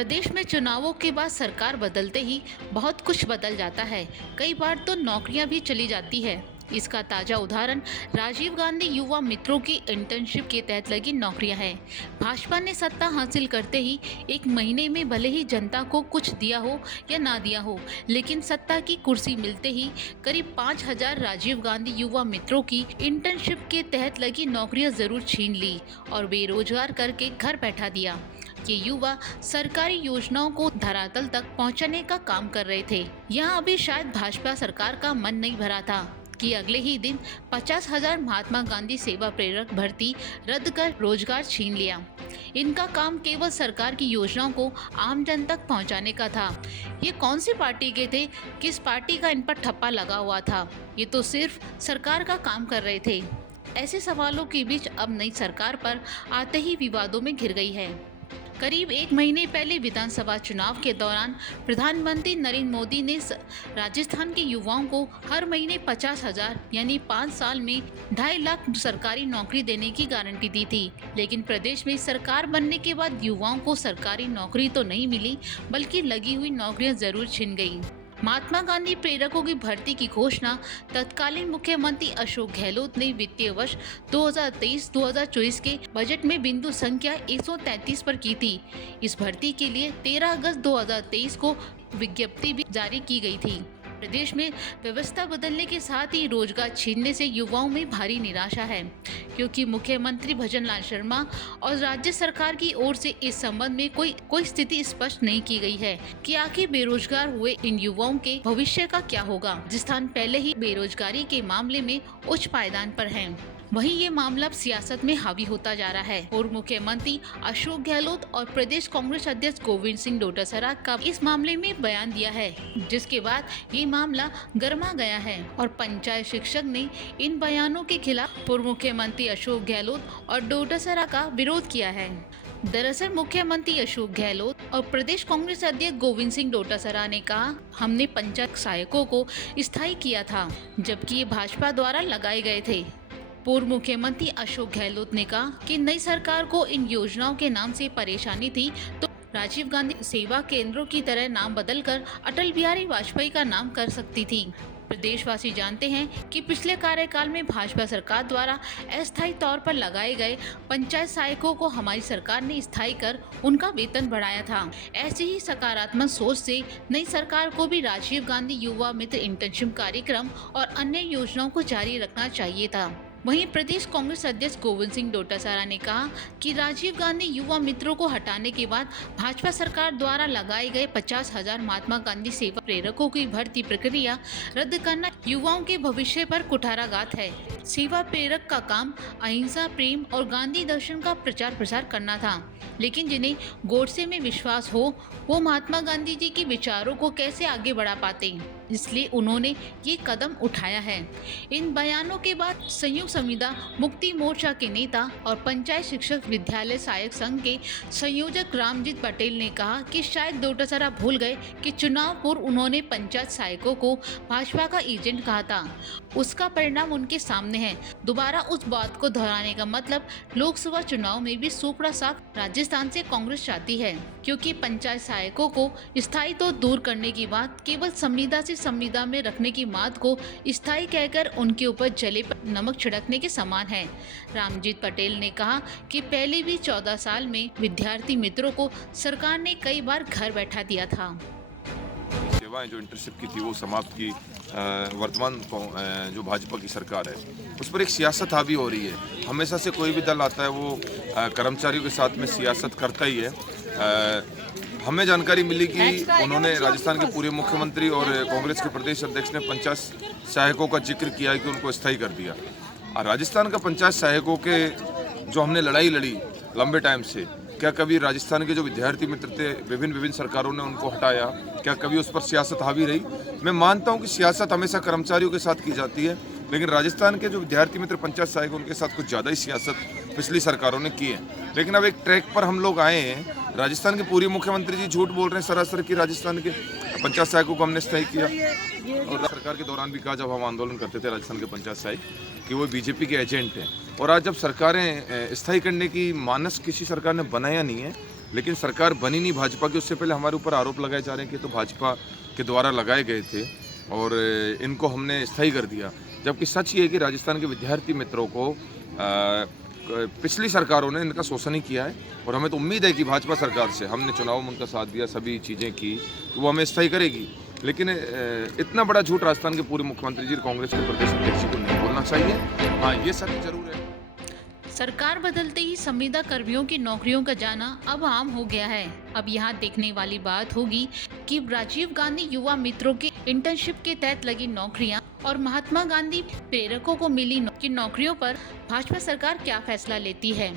प्रदेश में चुनावों के बाद सरकार बदलते ही बहुत कुछ बदल जाता है। कई बार तो नौकरियां भी चली जाती है। इसका ताजा उदाहरण राजीव गांधी युवा मित्रों की इंटर्नशिप के तहत लगी नौकरियां हैं। भाजपा ने सत्ता हासिल करते ही एक महीने में भले ही जनता को कुछ दिया हो या ना दिया हो, लेकिन सत्ता की कुर्सी मिलते ही करीब 5,000 राजीव गांधी युवा मित्रों की इंटर्नशिप के तहत लगी नौकरियां जरूर छीन ली और बेरोजगार करके घर बैठा दिया। ये युवा सरकारी योजनाओं को धरातल तक पहुंचाने का काम कर रहे थे। यहाँ अभी शायद भाजपा सरकार का मन नहीं भरा था कि अगले ही दिन 50,000 महात्मा गांधी सेवा प्रेरक भर्ती रद्द कर रोजगार छीन लिया। इनका काम केवल सरकार की योजनाओं को आम जन तक पहुंचाने का था। ये कौन सी पार्टी के थे, किस पार्टी का इन पर ठप्पा लगा हुआ था? ये तो सिर्फ सरकार का काम कर रहे थे। ऐसे सवालों के बीच अब नई सरकार पर आते ही विवादों में घिर गई है। करीब एक महीने पहले विधानसभा चुनाव के दौरान प्रधानमंत्री नरेंद्र मोदी ने राजस्थान के युवाओं को हर महीने 50,000 यानी 5 साल में 2.5 लाख सरकारी नौकरी देने की गारंटी दी थी। लेकिन प्रदेश में सरकार बनने के बाद युवाओं को सरकारी नौकरी तो नहीं मिली, बल्कि लगी हुई नौकरियां जरूर छिन गई। महात्मा गांधी प्रेरकों की भर्ती की घोषणा तत्कालीन मुख्यमंत्री अशोक गहलोत ने वित्तीय वर्ष 2023-2024 के बजट में बिंदु संख्या 133 पर की थी। इस भर्ती के लिए 13 अगस्त 2023 को विज्ञप्ति भी जारी की गई थी। प्रदेश में व्यवस्था बदलने के साथ ही रोजगार छीनने से युवाओं में भारी निराशा है, क्योंकि मुख्यमंत्री भजनलाल शर्मा और राज्य सरकार की ओर से इस संबंध में कोई स्थिति स्पष्ट नहीं की गई है कि आखिर बेरोजगार हुए इन युवाओं के भविष्य का क्या होगा। राजस्थान पहले ही बेरोजगारी के मामले में उच्च पायदान पर है, वहीं ये मामला अब सियासत में हावी होता जा रहा है और मुख्यमंत्री अशोक गहलोत और प्रदेश कांग्रेस अध्यक्ष गोविंद सिंह डोटासरा का इस मामले में बयान दिया है, जिसके बाद ये मामला गर्मा गया है और पंचायत शिक्षक ने इन बयानों के खिलाफ पूर्व मुख्यमंत्री अशोक गहलोत और डोटासरा का विरोध किया है। दरअसल मुख्यमंत्री अशोक गहलोत और प्रदेश कांग्रेस अध्यक्ष गोविंद सिंह डोटासरा ने कहा, हमने पंचायत सहायकों को स्थायी किया था, जबकि ये भाजपा द्वारा लगाए गए थे। पूर्व मुख्यमंत्री अशोक गहलोत ने कहा कि नई सरकार को इन योजनाओं के नाम से परेशानी थी तो राजीव गांधी सेवा केंद्रों की तरह नाम बदलकर अटल बिहारी वाजपेयी का नाम कर सकती थी। प्रदेशवासी जानते हैं कि पिछले कार्यकाल में भाजपा सरकार द्वारा अस्थायी तौर पर लगाए गए पंचायत सहायकों को हमारी सरकार ने स्थायी कर उनका वेतन बढ़ाया था। ऐसी ही सकारात्मक सोच से नई सरकार को भी राजीव गांधी युवा मित्र इंटर्नशिप कार्यक्रम और अन्य योजनाओं को जारी रखना चाहिए था। वहीं प्रदेश कांग्रेस अध्यक्ष गोविंद सिंह डोटासरा ने कहा कि राजीव गांधी युवा मित्रों को हटाने के बाद भाजपा सरकार द्वारा लगाए गए 50,000 महात्मा गांधी सेवा प्रेरकों की भर्ती प्रक्रिया रद्द करना युवाओं के भविष्य पर कुठाराघात है। सेवा प्रेरक का काम अहिंसा, प्रेम और गांधी दर्शन का प्रचार प्रसार करना था, लेकिन जिन्हें गोडसे में विश्वास हो वो महात्मा गांधी जी के विचारों को कैसे आगे बढ़ा पाते, इसलिए उन्होंने ये कदम उठाया है। इन बयानों के बाद संयुक्त संविदा मुक्ति मोर्चा के नेता और पंचायत शिक्षक विद्यालय सहायक संघ के संयोजक रामजीत पटेल ने कहा कि शायद डोटासरा भूल गए कि चुनाव पूर्व उन्होंने पंचायत सहायकों को भाजपा का एजेंट कहा था। उसका परिणाम उनके सामने है। दोबारा उस बात को दोहराने का मतलब लोकसभा चुनाव में भी सूपड़ा साफ राजस्थान से कांग्रेस चाहती है, क्योंकि पंचायत सहायकों को स्थायी तो दूर करने की बात केवल संविदा से संविदा में रखने की बात को स्थायी कहकर उनके ऊपर जले पर नमक छिड़कने के समान है। रामजीत पटेल ने कहा कि पहले भी 14 साल में विद्यार्थी मित्रों को सरकार ने कई बार घर बैठा दिया था। सेवाएं जो इंटर्नशिप की थी वो समाप्त की। वर्तमान जो भाजपा की सरकार है उस पर एक सियासत हावी हो रही है। हमेशा से कोई भी दल आता है वो कर्मचारियों के साथ में सियासत करता ही है। हमें जानकारी मिली कि उन्होंने राजस्थान के पूर्व मुख्यमंत्री और कांग्रेस के प्रदेश अध्यक्ष ने पंचायत सहायकों का जिक्र किया कि उनको स्थायी कर दिया। और राजस्थान का पंचायत सहायकों के जो हमने लड़ाई लड़ी लंबे टाइम से, क्या कभी राजस्थान के जो विद्यार्थी मित्र थे विभिन्न सरकारों ने उनको हटाया? क्या कभी उस पर सियासत हावी रही? मैं मानता हूं कि सियासत हमेशा कर्मचारियों के साथ की जाती है, लेकिन राजस्थान के जो विद्यार्थी मित्र पंचायत सहायक उनके साथ कुछ ज़्यादा ही सियासत पिछली सरकारों ने की है। लेकिन अब एक ट्रैक पर हम लोग आए हैं। राजस्थान के पूर्व मुख्यमंत्री जी झूठ बोल रहे हैं सरासर कि राजस्थान के पंचायत सहायकों को हमने स्थायी किया, और सरकार के दौरान भी कहा जब हम आंदोलन करते थे राजस्थान के पंचायत सहायक कि वो बीजेपी के एजेंट हैं। और आज जब सरकारें स्थायी करने की मानस किसी सरकार ने बनाया नहीं है, लेकिन सरकार बनी नहीं भाजपा की, उससे पहले हमारे ऊपर आरोप लगाए जा रहे हैं कि तो भाजपा के द्वारा लगाए गए थे और इनको हमने स्थायी कर दिया। जबकि सच ये है कि राजस्थान के विद्यार्थी मित्रों को पिछली सरकारों ने इनका शोषण ही किया है और हमें तो उम्मीद है कि भाजपा सरकार से हमने चुनाव में उनका साथ दिया, सभी चीज़ें की, तो वो हमें स्थायी करेगी। लेकिन इतना बड़ा झूठ राजस्थान के पूर्व मुख्यमंत्री जी, कांग्रेस के प्रदेश अध्यक्ष जी को नहीं बोलना चाहिए। हाँ, ये सत्य जरूर है। सरकार बदलते ही संविदा कर्मियों की नौकरियों का जाना अब आम हो गया है। अब यहाँ देखने वाली बात होगी कि राजीव गांधी युवा मित्रों की इंटर्नशिप के तहत लगी नौकरियां और महात्मा गांधी प्रेरकों को मिली नौकरियों पर भाजपा सरकार क्या फैसला लेती है।